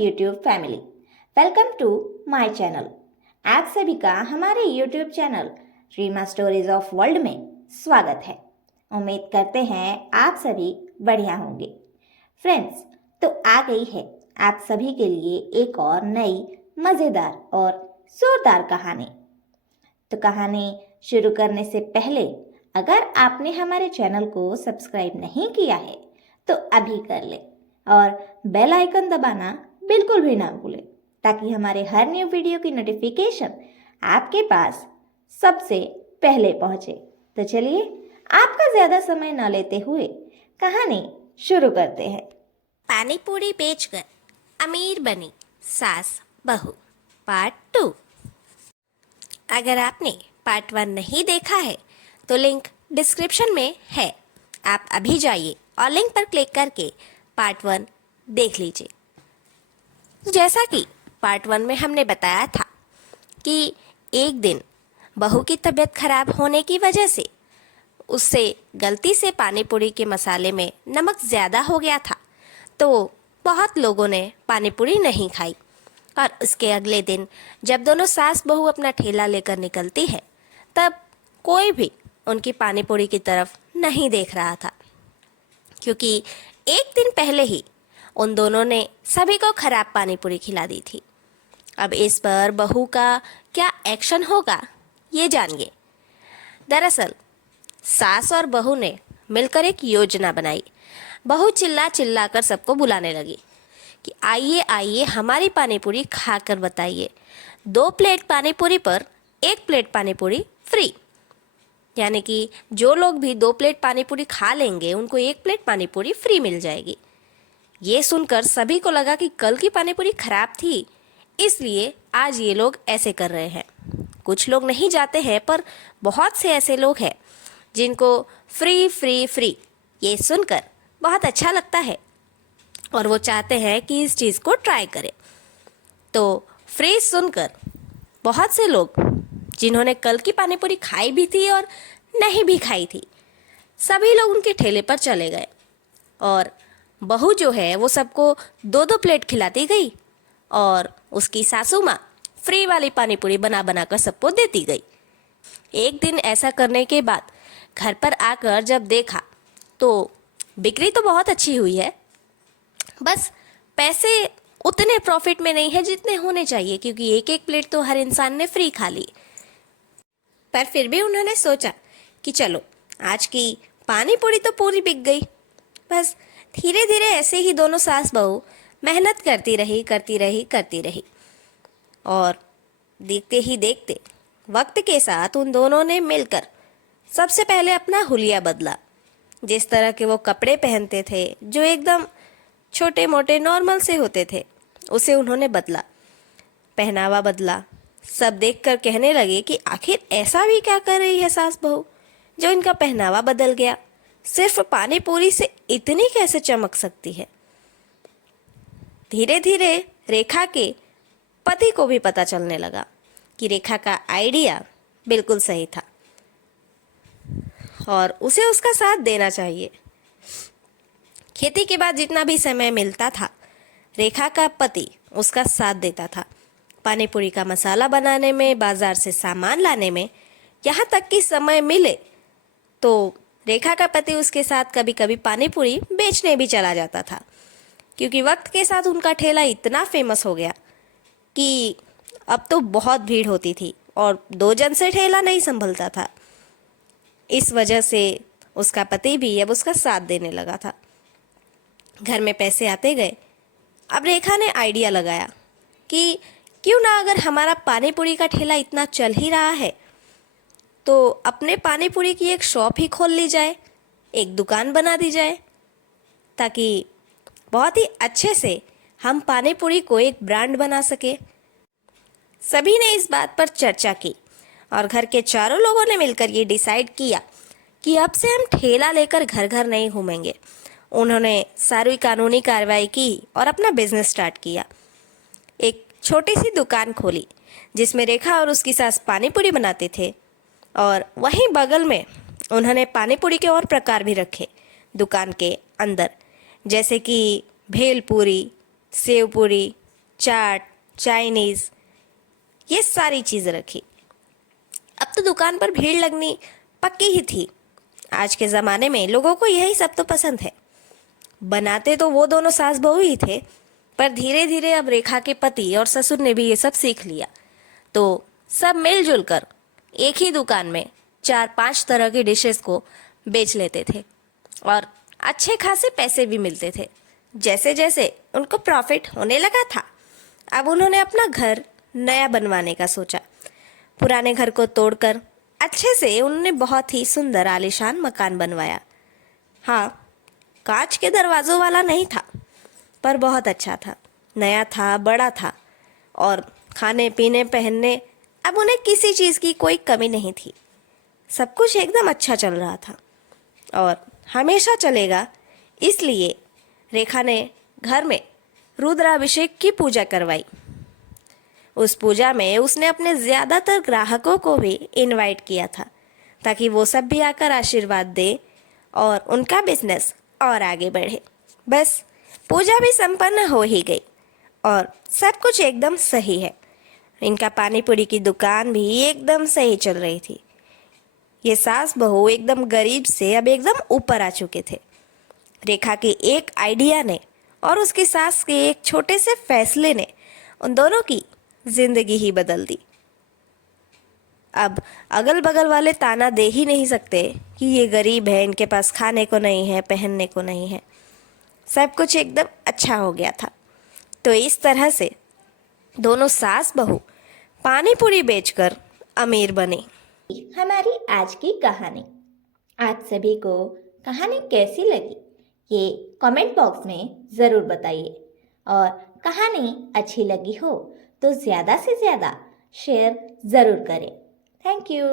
YouTube family, welcome to my channel. आप सभी का हमारे YouTube channel Reema stories of world में स्वागत है। उम्मीद करते हैं आप सभी बढ़िया होंगे। फ्रेंड्स, तो आ गई है आप सभी के लिए एक और नई मज़ेदार और जोरदार कहानी। तो कहानी शुरू करने से पहले अगर आपने हमारे चैनल को सब्सक्राइब नहीं किया है तो अभी कर ले और बेल आइकन दबाना बिल्कुल भी ना भूलें, ताकि हमारे हर न्यू वीडियो की नोटिफिकेशन आपके पास सबसे पहले पहुंचे। तो चलिए आपका ज़्यादा समय ना लेते हुए कहानी शुरू करते हैं। पानी पूरी बेचकर अमीर बनी सास बहू पार्ट 2। अगर आपने पार्ट 1 नहीं देखा है तो लिंक डिस्क्रिप्शन में है, आप अभी जाइए और लिंक पर क्लिक करके पार्ट 1 देख लीजिए। तो जैसा कि पार्ट 1 में हमने बताया था कि एक दिन बहू की तबीयत खराब होने की वजह से उससे गलती से पानी पूरी के मसाले में नमक ज़्यादा हो गया था, तो बहुत लोगों ने पानी पूरी नहीं खाई। और उसके अगले दिन जब दोनों सास बहू अपना ठेला लेकर निकलती है, तब कोई भी उनकी पानी पूरी की तरफ नहीं देख रहा था, क्योंकि एक दिन पहले ही उन दोनों ने सभी को खराब पानी पूरी खिला दी थी। अब इस पर बहू का क्या एक्शन होगा, ये जानिए। दरअसल सास और बहू ने मिलकर एक योजना बनाई। बहू चिल्ला चिल्ला कर सबको बुलाने लगी कि आइए आइए हमारी पानी पूरी खाकर बताइए। 2 प्लेट पानी पूरी पर 1 प्लेट पानी पूरी फ्री, यानी कि जो लोग भी 2 प्लेट पानी पूरी खा लेंगे उनको 1 प्लेट पानी पूरी फ्री मिल जाएगी। ये सुनकर सभी को लगा कि कल की पानी पूरी खराब थी, इसलिए आज ये लोग ऐसे कर रहे हैं। कुछ लोग नहीं जाते हैं, पर बहुत से ऐसे लोग हैं जिनको फ्री फ्री फ्री ये सुनकर बहुत अच्छा लगता है और वो चाहते हैं कि इस चीज़ को ट्राई करें। तो फ्री सुनकर बहुत से लोग, जिन्होंने कल की पानी पूरी खाई भी थी और नहीं भी खाई थी, सभी लोग उनके ठेले पर चले गए और बहू जो है वो सबको 2-2 प्लेट खिलाती गई और उसकी सासू माँ फ्री वाली पानी पूरी बना बना कर सबको देती गई। एक दिन ऐसा करने के बाद घर पर आकर जब देखा तो बिक्री तो बहुत अच्छी हुई है, बस पैसे उतने प्रॉफिट में नहीं है जितने होने चाहिए, क्योंकि 1-1 प्लेट तो हर इंसान ने फ्री खा ली। पर फिर भी उन्होंने सोचा कि चलो आज की पानी पूरी तो पूरी बिक गई। बस धीरे धीरे ऐसे ही दोनों सास बहू मेहनत करती रही और देखते ही देखते वक्त के साथ उन दोनों ने मिलकर सबसे पहले अपना हुलिया बदला। जिस तरह के वो कपड़े पहनते थे जो एकदम छोटे मोटे नॉर्मल से होते थे, उसे उन्होंने बदला, पहनावा बदला। सब देखकर कहने लगे कि आखिर ऐसा भी क्या कर रही है सास बहू जो इनका पहनावा बदल गया, सिर्फ पानी पूरी से इतनी कैसे चमक सकती है। धीरे धीरे रेखा के पति को भी पता चलने लगा कि रेखा का आइडिया बिल्कुल सही था और उसे उसका साथ देना चाहिए। खेती के बाद जितना भी समय मिलता था, रेखा का पति उसका साथ देता था, पानी पूरी का मसाला बनाने में, बाजार से सामान लाने में, यहाँ तक कि समय मिले तो रेखा का पति उसके साथ कभी कभी पानी पूरी बेचने भी चला जाता था, क्योंकि वक्त के साथ उनका ठेला इतना फेमस हो गया कि अब तो बहुत भीड़ होती थी और 2 जन से ठेला नहीं संभलता था। इस वजह से उसका पति भी अब उसका साथ देने लगा था। घर में पैसे आते गए। अब रेखा ने आइडिया लगाया कि क्यों ना, अगर हमारा पानी पूरी का ठेला इतना चल ही रहा है तो अपने पानी पूरी की एक शॉप ही खोल ली जाए, एक दुकान बना दी जाए, ताकि बहुत ही अच्छे से हम पानी पूरी को एक ब्रांड बना सके। सभी ने इस बात पर चर्चा की और घर के चारों लोगों ने मिलकर ये डिसाइड किया कि अब से हम ठेला लेकर घर घर नहीं घूमेंगे। उन्होंने सारी कानूनी कार्रवाई की और अपना बिजनेस स्टार्ट किया। एक छोटी सी दुकान खोली जिसमें रेखा और उसकी सास पानी पूरी बनाते थे और वहीं बगल में उन्होंने पानी पूरी के और प्रकार भी रखे दुकान के अंदर, जैसे कि भेलपूरी, सेवपूरी, चाट, चाइनीज़, ये सारी चीज़ें रखी। अब तो दुकान पर भीड़ लगनी पक्की ही थी। आज के ज़माने में लोगों को यही सब तो पसंद है। बनाते तो वो दोनों सास बहू ही थे, पर धीरे धीरे अब रेखा के पति और ससुर ने भी ये सब सीख लिया। तो सब मिलजुल कर एक ही दुकान में 4-5 तरह की डिशेस को बेच लेते थे और अच्छे खासे पैसे भी मिलते थे। जैसे जैसे उनको प्रॉफिट होने लगा था, अब उन्होंने अपना घर नया बनवाने का सोचा। पुराने घर को तोड़कर अच्छे से उन्होंने बहुत ही सुंदर आलीशान मकान बनवाया। हाँ, कांच के दरवाजों वाला नहीं था, पर बहुत अच्छा था, नया था, बड़ा था और खाने पीने पहनने अब उन्हें किसी चीज़ की कोई कमी नहीं थी। सब कुछ एकदम अच्छा चल रहा था और हमेशा चलेगा। इसलिए रेखा ने घर में रुद्राभिषेक की पूजा करवाई। उस पूजा में उसने अपने ज़्यादातर ग्राहकों को भी इनवाइट किया था, ताकि वो सब भी आकर आशीर्वाद दे और उनका बिजनेस और आगे बढ़े। बस पूजा भी संपन्न हो ही गई और सब कुछ एकदम सही है। इनका पानी पूरी की दुकान भी एकदम सही चल रही थी। ये सास बहू एकदम गरीब से अब एकदम ऊपर आ चुके थे। रेखा के एक आइडिया ने और उसकी सास के एक छोटे से फैसले ने उन दोनों की जिंदगी ही बदल दी। अब अगल बगल वाले ताना दे ही नहीं सकते कि ये गरीब है, इनके पास खाने को नहीं है, पहनने को नहीं है। सब कुछ एकदम अच्छा हो गया था। तो इस तरह से दोनों सास बहू पानी पूरी बेचकर अमीर बने। हमारी आज की कहानी आप सभी को कहानी कैसी लगी ये कमेंट बॉक्स में ज़रूर बताइए, और कहानी अच्छी लगी हो तो ज़्यादा से ज़्यादा शेयर ज़रूर करें। Thank you.